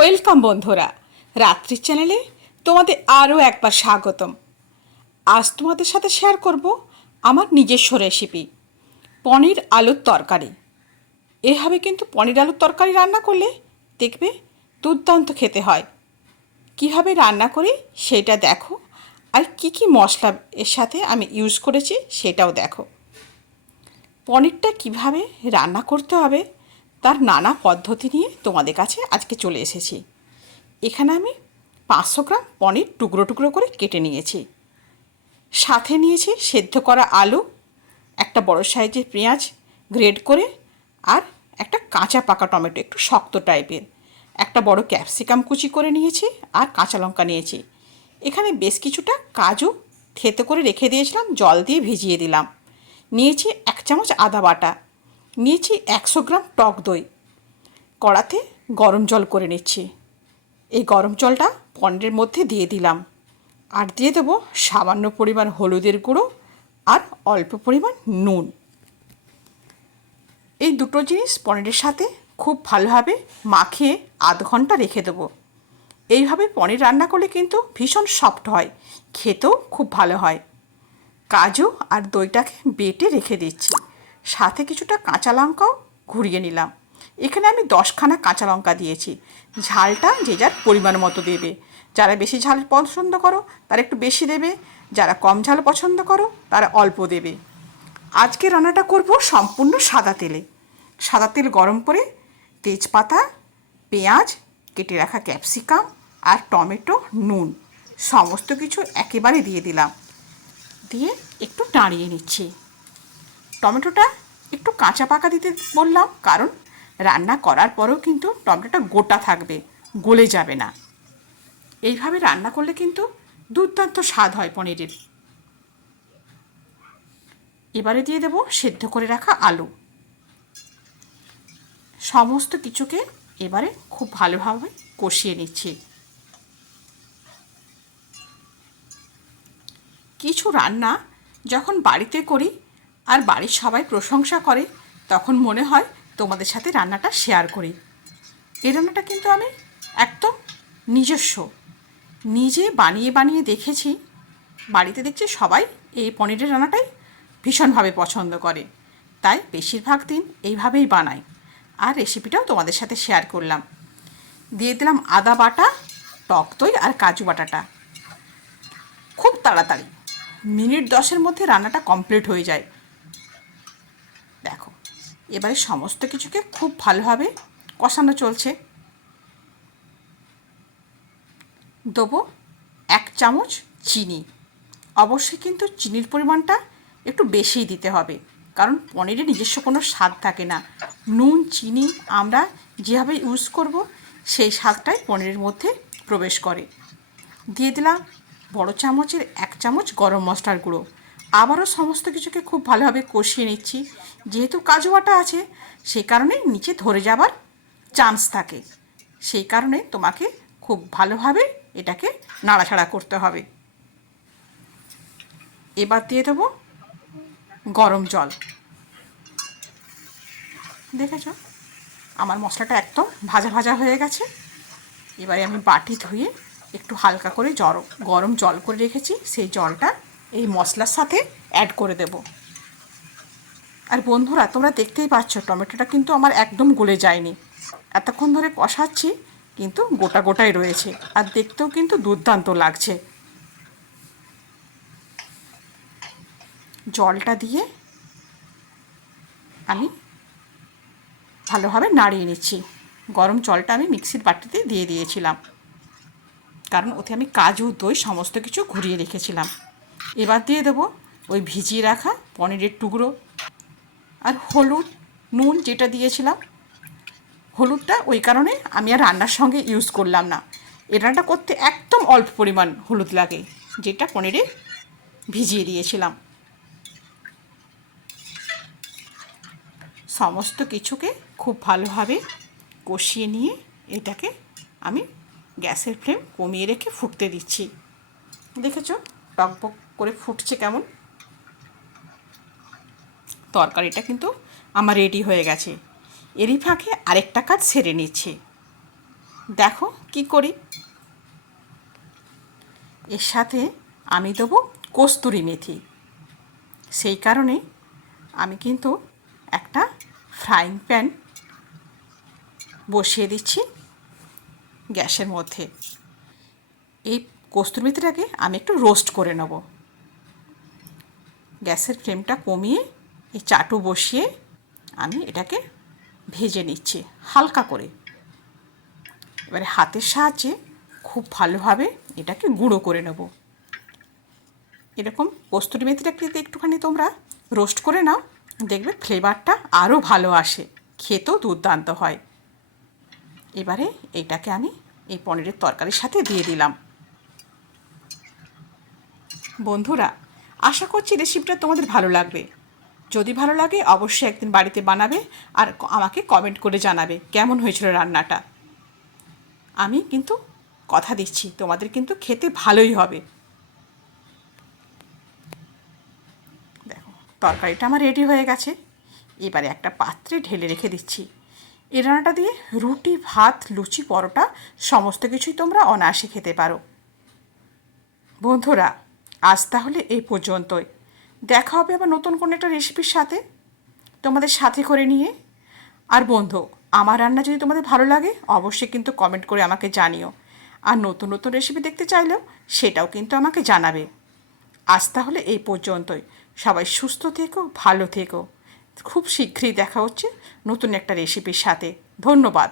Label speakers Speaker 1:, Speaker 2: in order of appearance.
Speaker 1: Welcome বন্ধুরা রাত্রির চ্যানেলে তোমাদের আরও একবার স্বাগতম। আজ তোমাদের সাথে শেয়ার করব আমার নিজস্ব রেসিপি, পনির আলুর তরকারি। এভাবে কিন্তু পনির আলুর তরকারি রান্না করলে দেখবে দুর্দান্ত খেতে হয়। কীভাবে রান্না করি সেটা দেখো, আর কি কি মশলা এর সাথে আমি ইউজ করেছি সেটাও দেখো। পনিরটা কীভাবে রান্না করতে হবে তার নানা পদ্ধতি নিয়ে তোমাদের কাছে আজকে চলে এসেছি। এখানে আমি পাঁচশো গ্রাম পনির টুকরো টুকরো করে কেটে নিয়েছি। সাথে নিয়েছি সেদ্ধ করা আলু, একটা বড় সাইজের পেঁয়াজ গ্রেড করে আর একটা কাঁচা পাকা টমেটো, একটু শক্ত টাইপের। একটা বড় ক্যাপসিকাম কুচি করে নিয়েছি আর কাঁচা লঙ্কা নিয়েছি। এখানে বেশ কিছুটা কাজু থেতে করে রেখে দিয়েছিলাম, জল দিয়ে ভিজিয়ে দিলাম। নিয়েছি এক চামচ আদা বাটা। নিয়েছি একশো গ্রাম টক দই। কড়াতে গরম জল করে নিচ্ছি। এই গরম জলটা পনিরের মধ্যে দিয়ে দিলাম। আর দিয়ে দেবো সামান্য পরিমাণ হলুদের গুঁড়ো আর অল্প পরিমাণ নুন। এই দুটো জিনিস পনিরের সাথে খুব ভালোভাবে মাখিয়ে আধ ঘণ্টা রেখে দেবো। এইভাবে পনির রান্না করলে কিন্তু ভীষণ সফট হয়, খেতেও খুব ভালো হয়। কাজু আর দইটাকে বেটে রেখে দিচ্ছি। সাথে কিছুটা কাঁচা লঙ্কাও ঘুরিয়ে নিলাম। এখানে আমি দশখানা কাঁচা লঙ্কা দিয়েছি। ঝালটা যে যার পরিমাণ মতো দেবে। যারা বেশি ঝাল পছন্দ করো, তারা একটু বেশি দেবে। যারা কম ঝাল পছন্দ করো, তারা অল্প দেবে। আজকে রান্নাটা করব সম্পূর্ণ সাদা তেলে। সাদা তেল গরম করে তেজপাতা, পেঁয়াজ, কেটে রাখা ক্যাপসিকাম আর টমেটো, নুন সমস্ত কিছু একেবারে দিয়ে দিলাম। দিয়ে একটু নাড়িয়ে নিচ্ছি। টমেটোটা একটু কাঁচা পাকা দিতে বললাম, কারণ রান্না করার পরেও কিন্তু টমেটোটা গোটা থাকবে, গলে যাবে না। এইভাবে রান্না করলে কিন্তু দুর্দান্ত স্বাদ হয় পনিরের। এবারে দিয়ে দেবো সেদ্ধ করে রাখা আলু। সমস্ত কিছুকে এবারে খুব ভালোভাবে কষিয়ে নিচ্ছি। কিছু রান্না যখন বাড়িতে করি আর বাড়ির সবাই প্রশংসা করে, তখন মনে হয় তোমাদের সাথে রান্নাটা শেয়ার করি। এই রান্নাটা কিন্তু আমি একদম নিজস্ব। নিজে বানিয়ে বানিয়ে দেখেছি। বাড়িতে দেখছি সবাই এই পনিরের রান্নাটাই ভীষণভাবে পছন্দ করে। তাই বেশিরভাগ দিন এইভাবেই বানাই। আর রেসিপিটাও তোমাদের সাথে শেয়ার করলাম। দিয়ে দিলাম আদা বাটা, টক দই আর কাজু বাটাটা। খুব তাড়াতাড়ি। মিনিট দশের মধ্যে রান্নাটা কমপ্লিট হয়ে যায়। এবারে সমস্ত কিছুকে খুব ভালোভাবে কষানো চলছে। দেবো এক চামচ চিনি। অবশ্যই কিন্তু চিনির পরিমাণটা একটু বেশিই দিতে হবে, কারণ পনিরে নিজস্ব কোনো স্বাদ থাকে না। নুন, চিনি আমরা যেভাবে ইউজ করব, সেই স্বাদটাই পনিরের মধ্যে প্রবেশ করে। দিয়ে দিলাম বড় চামচের এক চামচ গরম মশলার গুঁড়ো। আবারও সমস্ত কিছুকে খুব ভালোভাবে কষিয়ে নিচ্ছি। যেহেতু কাজু বাটা আছে সেই কারণে নিচে ধরে যাবার চান্স থাকে। সেই কারণে তোমাকে খুব ভালোভাবে এটাকে নাড়াচাড়া করতে হবে। এবার দিয়ে দেবো গরম জল। দেখেছ? আমার মশলাটা একদম ভাজা ভাজা হয়ে গেছে। এবারে আমি বাটি ধুয়ে একটু হালকা করে জল গরম জল করে রেখেছি। সেই জলটা এই মশলার সাথে অ্যাড করে দেব। আর বন্ধুরা, তোমরা দেখতেই পাচ্ছ, টমেটোটা কিন্তু আমার একদম গলে যায়নি। এতক্ষণ ধরে কষাচ্ছি, কিন্তু গোটা গোটাই রয়েছে। আর দেখতেও কিন্তু দুর্দান্ত লাগছে। জলটা দিয়ে আমি ভালোভাবে নাড়িয়ে নিচ্ছি। গরম জলটা আমি মিক্সির বাটিতে দিয়ে দিয়েছিলাম। কারণ ওতে আমি কাজু, দই, সমস্ত কিছু ঘুরিয়ে রেখেছিলাম। এবার দিয়ে দেবো ওই ভিজিয়ে রাখা পনিরের টুকরো আর হলুদ, নুন যেটা দিয়েছিলাম, হলুদটা ওই কারণে আমি আর রান্নার সঙ্গে ইউজ করলাম না। এ রান্নাটা করতে একদম অল্প পরিমাণ হলুদ লাগে, যেটা পনিরে ভিজিয়ে দিয়েছিলাম। সমস্ত কিছুকে খুব ভালোভাবে কষিয়ে নিয়ে এটাকে আমি গ্যাসের ফ্লেম কমিয়ে রেখে ফুটতে দিচ্ছি। দেখেছ? টকবক করে ফুটছে কেমন? তরকারিটা কিন্তু আমার রেডি হয়ে গেছে। এরই ফাঁকে আরেকটা কাজ সেরে নিচ্ছি। দেখো কি করি। এর সাথে আমি দেবো কস্তুরি মেথি। সেই কারণে আমি কিন্তু একটা ফ্রাইং প্যান বসিয়ে দিচ্ছি গ্যাসের মধ্যে। এই কস্তুরি মেথিটাকে আমি একটু রোস্ট করে নেব। গ্যাসের ফ্লেমটা কমিয়ে এই চাটু বসিয়ে আমি এটাকে ভেজে নিচ্ছি হালকা করে। এবারে হাতের সাহায্যে খুব ভালোভাবে এটাকে গুঁড়ো করে নেব। এরকম কস্তুরি মেথিটাকে একটুখানি তোমরা রোস্ট করে নাও, দেখবে ফ্লেভারটা আরও ভালো আসে, খেতেও দুর্দান্ত হয়। এবারে এইটাকে আমি এই পনিরের তরকারির সাথে দিয়ে দিলাম। বন্ধুরা, আশা করছি রেসিপিটা তোমাদের ভালো লাগবে। যদি ভালো লাগে, অবশ্যই একদিন বাড়িতে বানাবে আর আমাকে কমেন্ট করে জানাবে কেমন হয়েছিল রান্নাটা। আমি কিন্তু কথা দিচ্ছি, তোমাদের কিন্তু খেতে ভালোই হবে। দেখো, তরকারিটা আমার রেডি হয়ে গেছে। এবারে একটা পাত্রে ঢেলে রেখে দিচ্ছি। এই রান্নাটা দিয়ে রুটি, ভাত, লুচি, পরোটা, সমস্ত কিছুই তোমরা অনায়াসে খেতে পারো। বন্ধুরা আজ তাহলে এই পর্যন্তই। দেখা হবে আবার নতুন কোনো একটা রেসিপির সাথে। তোমাদের সাথে করে নিয়ে। আর বন্ধু, আমার রান্না যদি তোমাদের ভালো লাগে, অবশ্যই কিন্তু কমেন্ট করে আমাকে জানিও। আর নতুন নতুন রেসিপি দেখতে চাইলেও, সেটাও কিন্তু আমাকে জানাবে। আজ তাহলে এই পর্যন্তই। সবাই সুস্থ থেকো, ভালো থেকো। খুব শীঘ্রই দেখা হচ্ছে নতুন একটা রেসিপির সাথে। ধন্যবাদ।